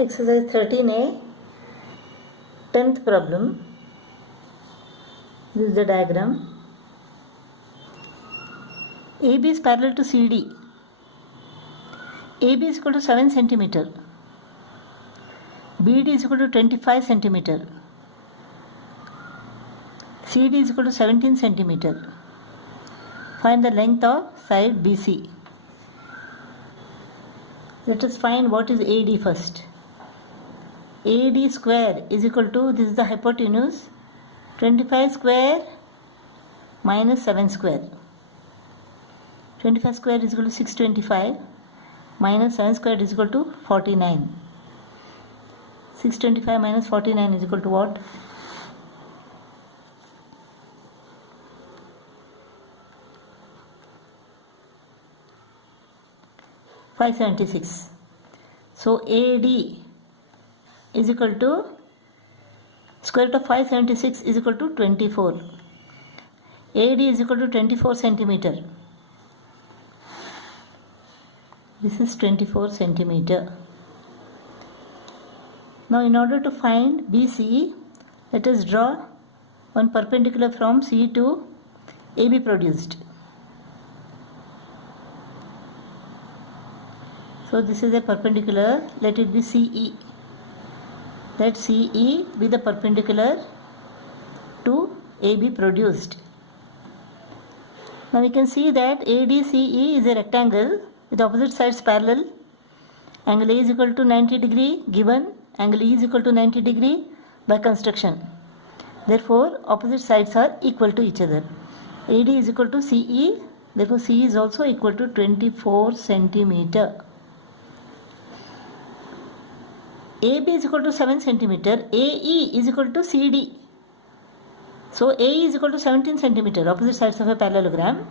Exercise 13A, 10th problem. This is the diagram. AB is parallel to CD. AB is equal to 7 centimeter. BD is equal to 25 centimeter. CD is equal to 17 centimeter. Find the length of side BC. Let us find what is AD first. AD square is equal to, this is the hypotenuse, 25 square minus 7 square. 25 square is equal to 625 minus 7 square is equal to 49. 625 minus 49 is equal to what? $576. So AD is equal to square root of 576 is equal to 24. AD is equal to 24 centimeter. This is 24 centimeter. Now in order to find BC, let us draw one perpendicular from C to AB produced. So this is a perpendicular, let it be CE. Let CE be the perpendicular to AB produced. Now we can see that ADCE is a rectangle with opposite sides parallel. Angle A is equal to 90 degree given, angle E is equal to 90 degree by construction. Therefore, opposite sides are equal to each other. AD is equal to CE, therefore CE is also equal to 24 centimeter. AB is equal to 7 centimeter, AE is equal to CD. So AE is equal to 17 centimeter, opposite sides of a parallelogram.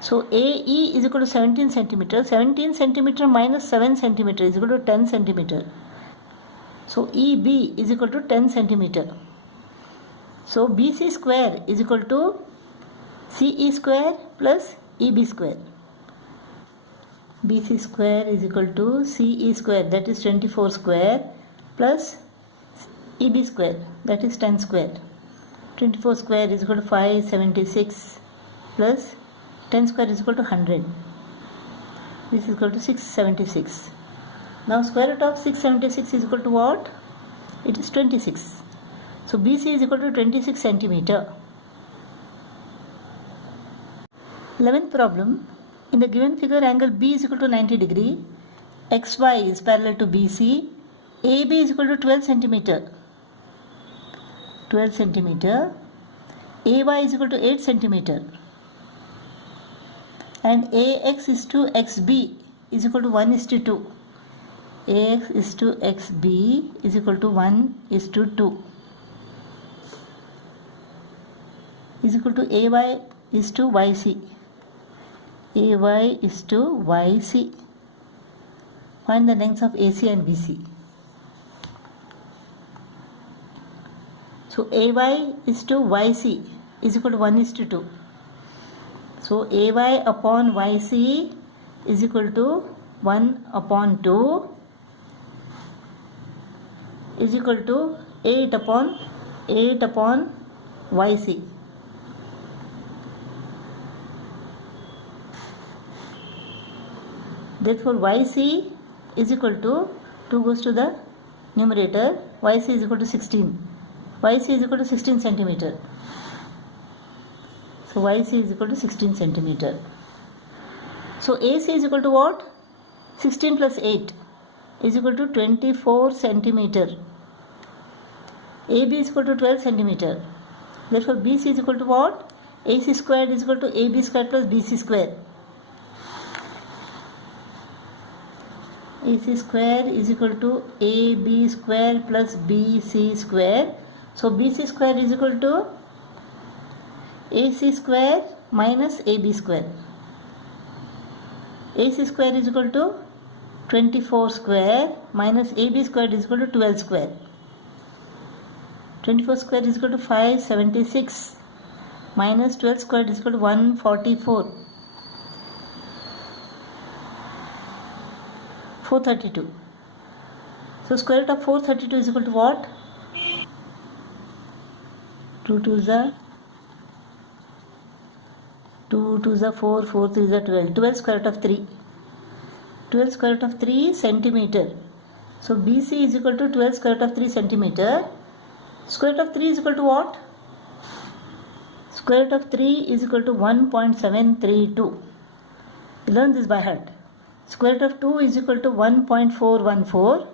So AE is equal to 17 centimeter, 17 centimeter minus 7 centimeter is equal to 10 centimeter. So EB is equal to 10 centimeter. So BC square is equal to CE square plus EB square. BC square is equal to CE square, that is 24 square, plus EB square, that is 10 square. 24 square is equal to 576 plus 10 square is equal to 100. This is equal to 676. Now square root of 676 is equal to what? It is 26. So BC is equal to 26 centimeter. 11th problem. In the given figure, angle B is equal to 90 degree. XY is parallel to BC. AB is equal to 12 centimeter. 12 centimeter. AY is equal to 8 centimeter. And AX is to XB is equal to 1:2. AX is to XB is equal to 1:2. Is equal to AY is to YC. AY is to YC. Find the lengths of AC and BC. So AY is to YC is equal to 1:2. So AY upon YC is equal to 1/2 is equal to 8 upon YC. Therefore YC is equal to 2 goes to the numerator, YC is equal to 16. YC is equal to 16 centimeter. So YC is equal to 16 centimeter. So AC is equal to what? 16 plus 8 is equal to 24 centimeter. AB is equal to 12 centimeter. Therefore BC is equal to what? AC squared is equal to AB squared plus BC square. AC square is equal to AB square plus BC square. So BC square is equal to AC square minus AB square. AC square is equal to 24 square minus AB square is equal to 12 square. 24 square is equal to 576 minus 12 square is equal to 144. 432. So square root of 432 is equal to what? 2 2s are 2 2s are 4, 4 3s are 12. 12 square root of 3. 12 square root of 3 centimeter. So BC is equal to 12 square root of 3 centimeter. Square root of 3 is equal to what? Square root of 3 is equal to 1.732. Learn this by heart. Square root of 2 is equal to 1.414.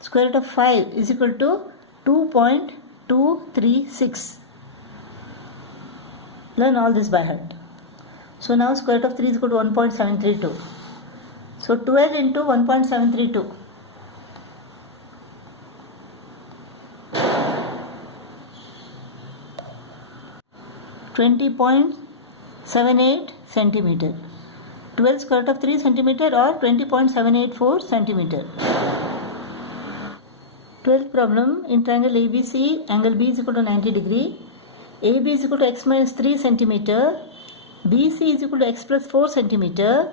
Square root of 5 is equal to 2.236. Learn all this by heart. So now square root of 3 is equal to 1.732. So 12 into 1.732. 20.78 centimeter. 12 square root of 3 centimeter or 20.784 centimeter. 12th problem, in triangle ABC, angle B is equal to 90 degree. AB is equal to x minus 3 centimeter. BC is equal to x plus 4 centimeter.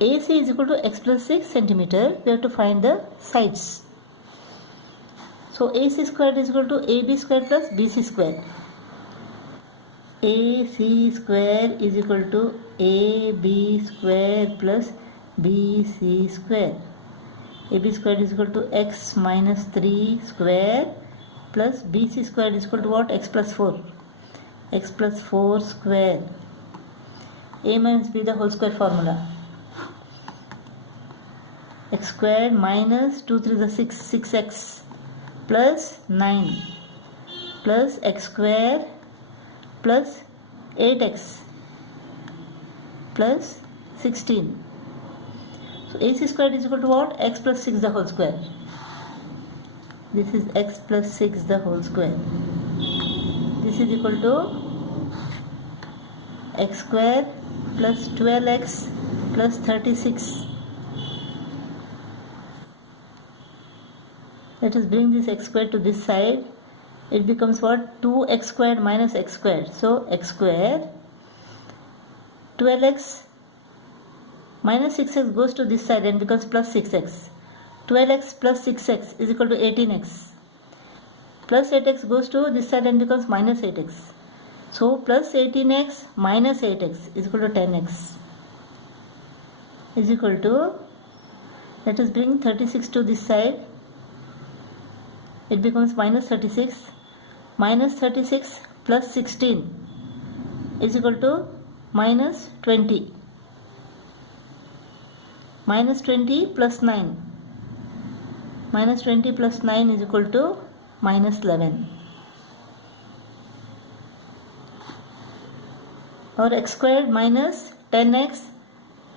AC is equal to x plus 6 centimeter. We have to find the sides. So AC squared is equal to AB squared plus BC squared. AC square is equal to AB square plus BC square. AB square is equal to x minus 3 square plus BC square is equal to what? X plus 4. X plus 4 square. A minus B the whole square formula. X squared minus 2 3 is 6, 6x plus 9 plus x square plus 8x plus 16. So AC squared is equal to what? X plus 6 the whole square. This is x plus 6 the whole square. This is equal to x square plus 12x plus 36. Let us bring this x squared to this side. It becomes what? 2x squared minus x squared. So x squared, 12x minus 6x goes to this side and becomes plus 6x. 12x plus 6x is equal to 18x. Plus 8x goes to this side and becomes minus 8x. So plus 18x minus 8x is equal to 10x. Is equal to, let us bring 36 to this side. It becomes minus 36. Minus 36 plus 16 is equal to minus 20. Minus 20 plus 9. Minus 20 plus 9 is equal to minus 11. Or x squared minus 10x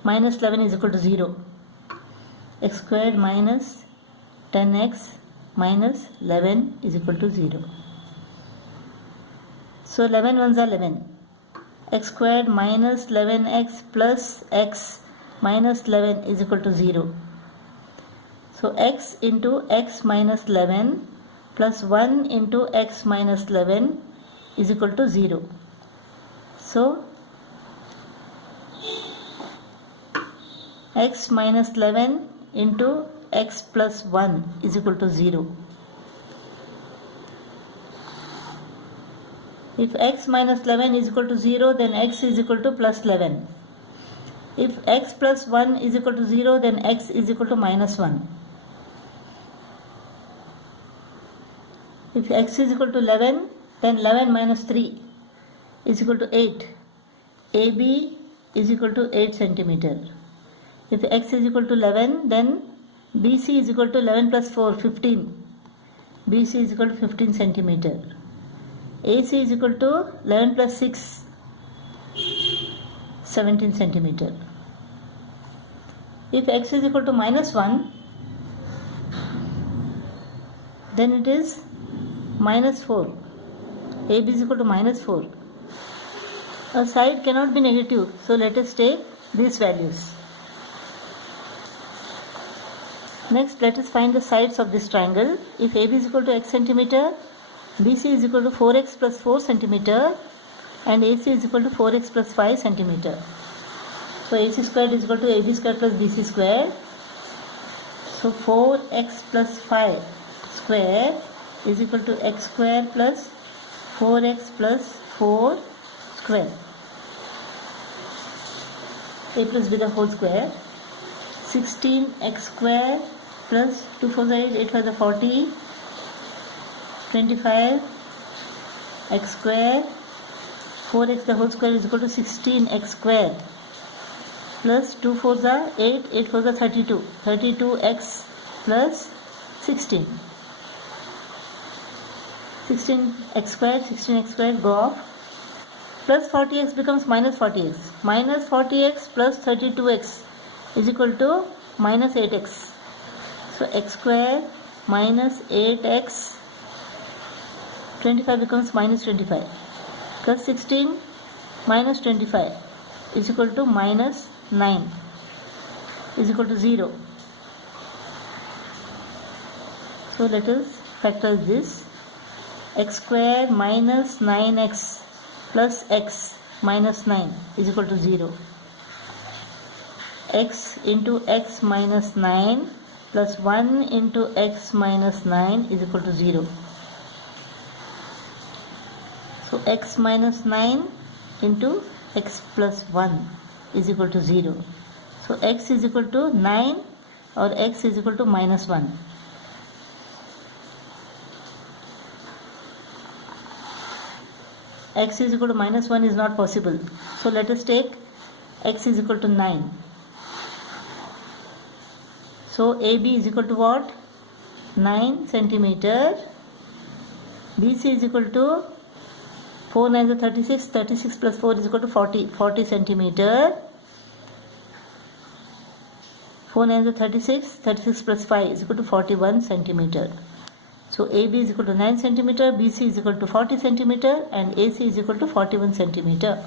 minus 11 is equal to 0. X squared minus 10x minus 11 is equal to 0. So 11 ones are 11. X squared minus 11x plus x minus 11 is equal to 0. So x into x minus 11 plus 1 into x minus 11 is equal to 0. So x minus 11 into x plus 1 is equal to 0. If x minus 11 is equal to 0, then x is equal to plus 11. If x plus 1 is equal to 0, then x is equal to minus 1. If x is equal to 11, then 11 minus 3 is equal to 8. AB is equal to 8 centimeter. If x is equal to 11, then BC is equal to 11 plus 4, 15. BC is equal to 15 centimeter. AC is equal to 11 plus 6, 17 centimeter. If x is equal to minus 1, then it is minus 4. AB is equal to minus 4. A side cannot be negative, so let us take these values. Next, let us find the sides of this triangle. If AB is equal to x centimeter, BC is equal to 4x plus 4 centimeter and AC is equal to 4x plus 5 centimeter. So AC squared is equal to AB squared plus BC squared. So 4x plus 5 square is equal to x square plus 4x plus 4 square. A plus b the whole square. 16x square plus 2 4 8, 8 5 40, 25 x square, 4x the whole square is equal to 16x square plus 2 4 8, 8 4 32, 32x plus 16. 16x square go off, plus 40x becomes minus 40x. Minus 40x plus 32x is equal to minus 8x. So x square minus 8x, 25 becomes minus 25, plus 16 minus 25 is equal to minus 9 is equal to 0. So let us factorize this. X square minus 9x plus x minus 9 is equal to 0. X into x minus 9 plus 1 into x minus 9 is equal to 0. So x minus 9 into x plus 1 is equal to 0. So x is equal to 9 or x is equal to minus 1. X is equal to minus 1 is not possible. So let us take x is equal to 9. So AB is equal to what? 9 centimeter. BC is equal to 4 9 is 36. 36 plus 4 is equal to 40 centimeter. 4 9 is 36. 36 plus 5 is equal to 41 centimeter. So AB is equal to 9 centimeter, BC is equal to 40 centimeter, and AC is equal to 41 centimeter.